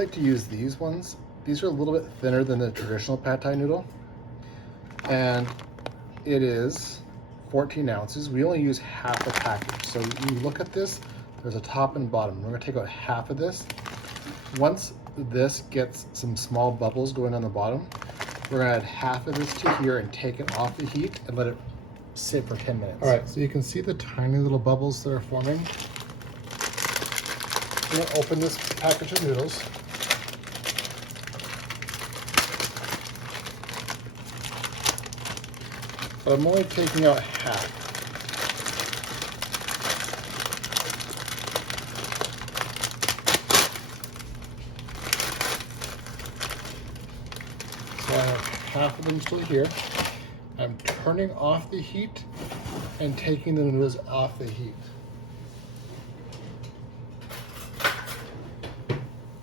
like to use these ones. These are a little bit thinner than the traditional pad thai noodle. And it is 14 ounces. We only use half a package. So you look at this, there's a top and bottom. We're gonna take out half of this. Once this gets some small bubbles going on the bottom, we're gonna add half of this to here and take it off the heat and let it sit for 10 minutes. All right, so you can see the tiny little bubbles that are forming. I'm gonna open this package of noodles. But I'm only taking out half. So I have half of them still here. I'm turning off the heat and taking the noodles off the heat.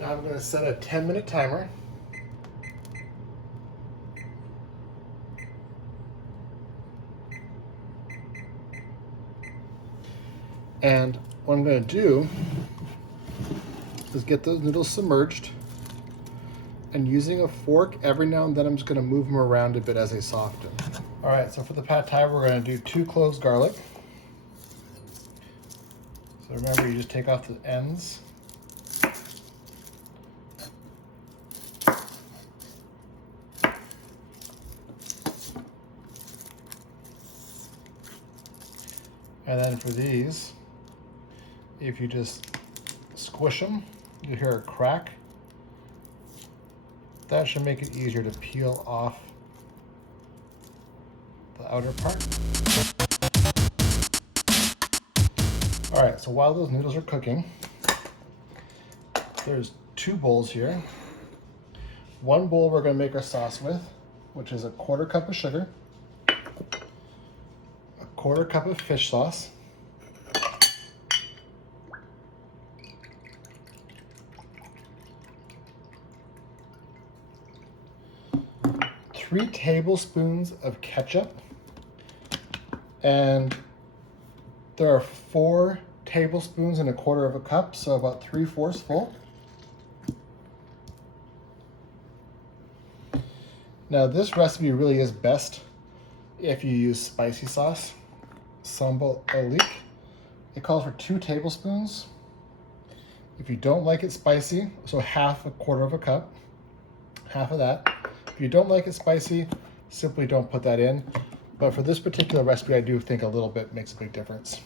Now I'm going to set a 10-minute timer. And what I'm going to do is get those noodles submerged, and using a fork every now and then I'm just going to move them around a bit as they soften. All right, so for the pad thai we're going to do 2 cloves garlic. So remember, you just take off the ends. And then for these, if you just squish them, you hear a crack. That should make it easier to peel off the outer part. All right, so while those noodles are cooking, there's 2 bowls here. One bowl we're gonna make our sauce with, which is a 1/4 cup of sugar, a 1/4 cup of fish sauce, 3 tablespoons of ketchup, and there are 4 tablespoons in a 1/4 of a cup, so about 3/4 full. Now this recipe really is best if you use spicy sauce, sambal alik. It calls for 2 tablespoons. If you don't like it spicy, so half a 1/4 of a cup, half of that. If you don't like it spicy, simply don't put that in. But for this particular recipe, I do think a little bit makes a big difference.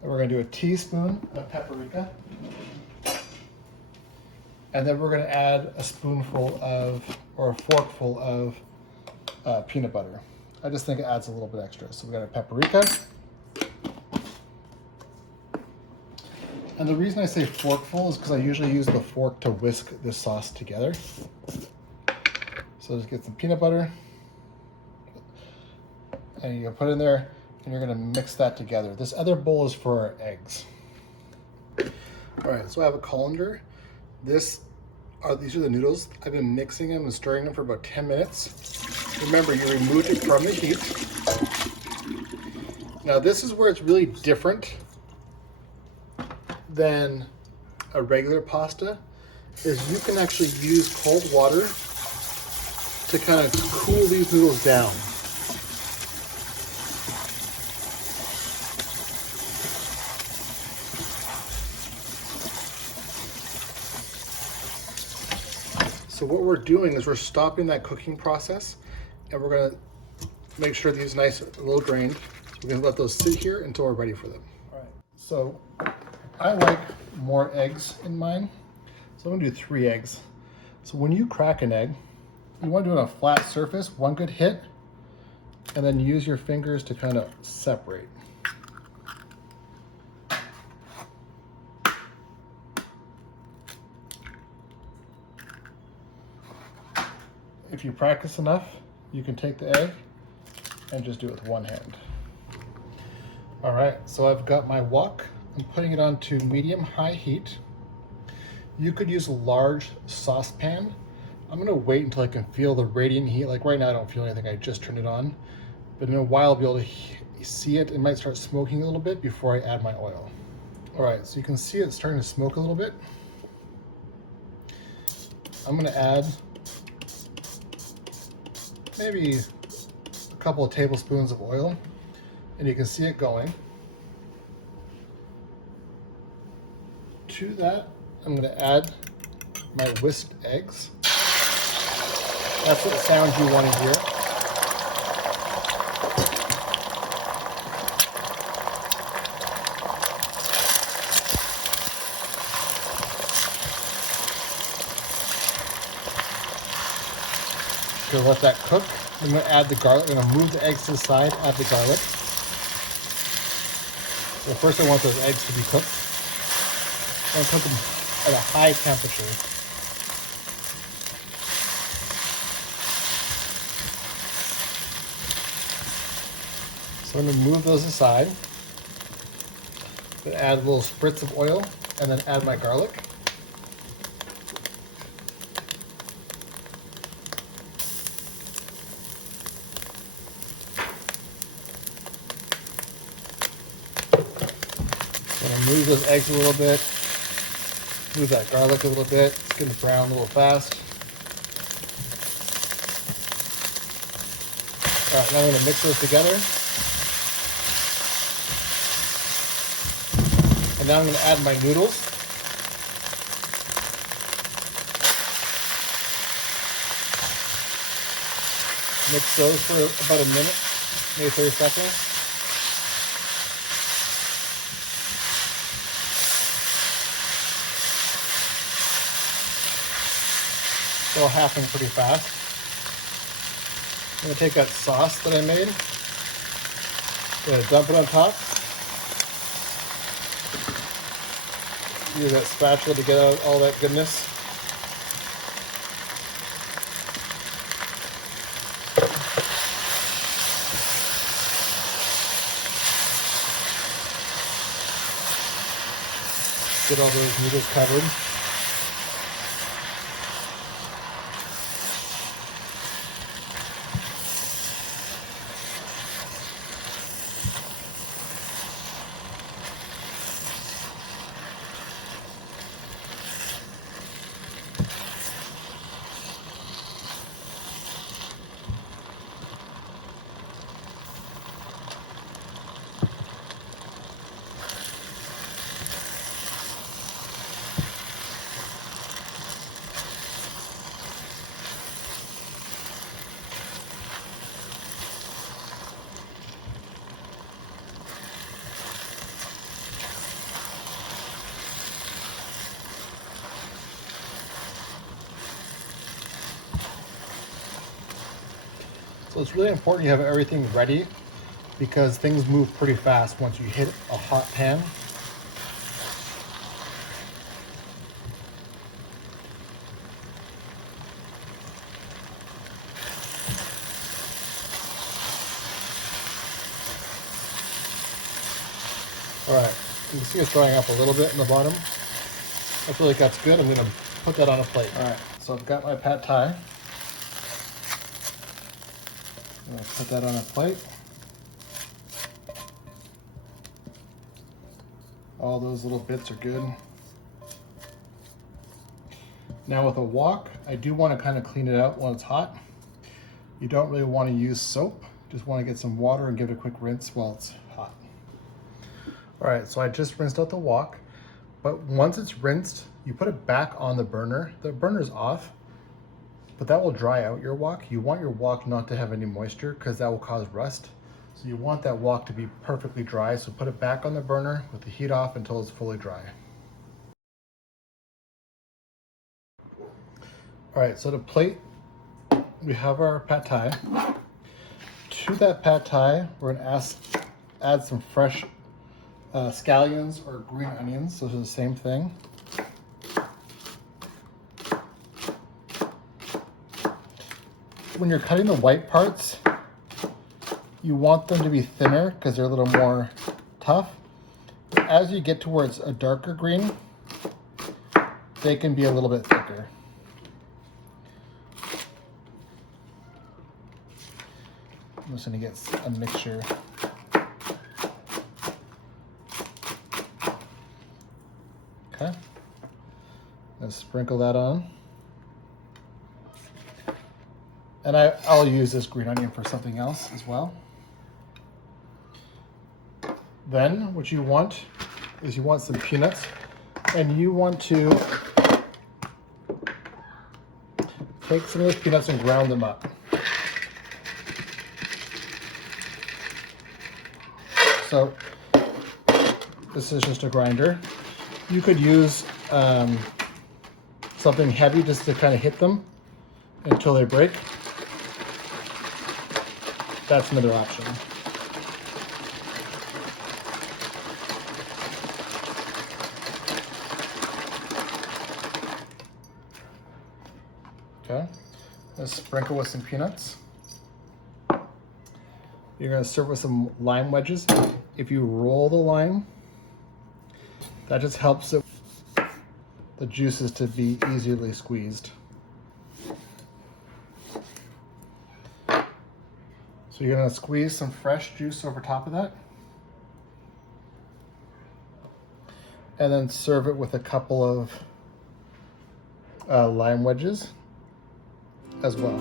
And we're gonna do a teaspoon of paprika. And then we're gonna add a spoonful of, or a forkful of peanut butter. I just think it adds a little bit extra. So we got a paprika. And the reason I say forkful is because I usually use the fork to whisk the sauce together. So just get some peanut butter, and you're gonna put it in there, and you're gonna mix that together. This other bowl is for our eggs. All right, so I have a colander. These are the noodles. I've been mixing them and stirring them for about 10 minutes. Remember, you removed it from the heat. Now this is where it's really different than a regular pasta, is you can actually use cold water to kind of cool these noodles down. So what we're doing is we're stopping that cooking process, and we're gonna make sure these nice low grained. We're gonna let those sit here until we're ready for them. All right, so I like more eggs in mine. So I'm gonna do 3 eggs. So when you crack an egg, you want to do it on a flat surface, 1 good hit, and then use your fingers to kind of separate. If you practice enough, you can take the egg and just do it with 1 hand. All right, so I've got my wok. I'm putting it on to medium-high heat. You could use a large saucepan. I'm gonna wait until I can feel the radiant heat. Like right now, I don't feel anything, I just turned it on. But in a while, I'll be able to see it. It might start smoking a little bit before I add my oil. All right, so you can see it starting to smoke a little bit. I'm gonna add maybe a couple of tablespoons of oil, and you can see it going. To that, I'm gonna add my whisked eggs. That's what sound you want to hear. Gonna let that cook. I'm gonna add the garlic. I'm gonna move the eggs to the side, add the garlic. Well, first I want those eggs to be cooked. I'm gonna cook them at a high temperature. So I'm gonna move those aside. I'm gonna add a little spritz of oil and then add my garlic. I'm gonna move those eggs a little bit, move that garlic a little bit. It's getting brown a little fast. All right, now I'm gonna mix those together. And now I'm gonna add my noodles. Mix those for about a minute, maybe 30 seconds. It's all happening pretty fast. I'm gonna take that sauce that I made, gonna dump it on top. Use that spatula to get out all that goodness. Get all those noodles covered. So it's really important you have everything ready because things move pretty fast once you hit a hot pan. All right, you can see it's drying up a little bit in the bottom. I feel like that's good. I'm gonna put that on a plate. All right, so I've got my pad thai. I'm gonna put that on a plate. All those little bits are good. Now with a wok, I do want to kind of clean it out when it's hot. You don't really want to use soap. Just want to get some water and give it a quick rinse while it's hot. All right, so I just rinsed out the wok, but once it's rinsed, you put it back on the burner. The burner's off, but that will dry out your wok. You want your wok not to have any moisture because that will cause rust. So you want that wok to be perfectly dry. So put it back on the burner with the heat off until it's fully dry. All right, so to plate, we have our pad thai. To that pad thai, we're gonna add some fresh scallions or green onions. Those are the same thing. When you're cutting the white parts, you want them to be thinner because they're a little more tough. As you get towards a darker green, they can be a little bit thicker. I'm just gonna get a mixture. Okay, let's sprinkle that on. And I'll use this green onion for something else as well. Then what you want is you want some peanuts, and you want to take some of those peanuts and ground them up. So this is just a grinder. You could use something heavy just to kind of hit them until they break. That's another option. Okay, let's sprinkle with some peanuts. You're going to serve with some lime wedges. If you roll the lime, that just helps it, the juices to be easily squeezed. So you're going to squeeze some fresh juice over top of that. And then serve it with a couple of lime wedges as well.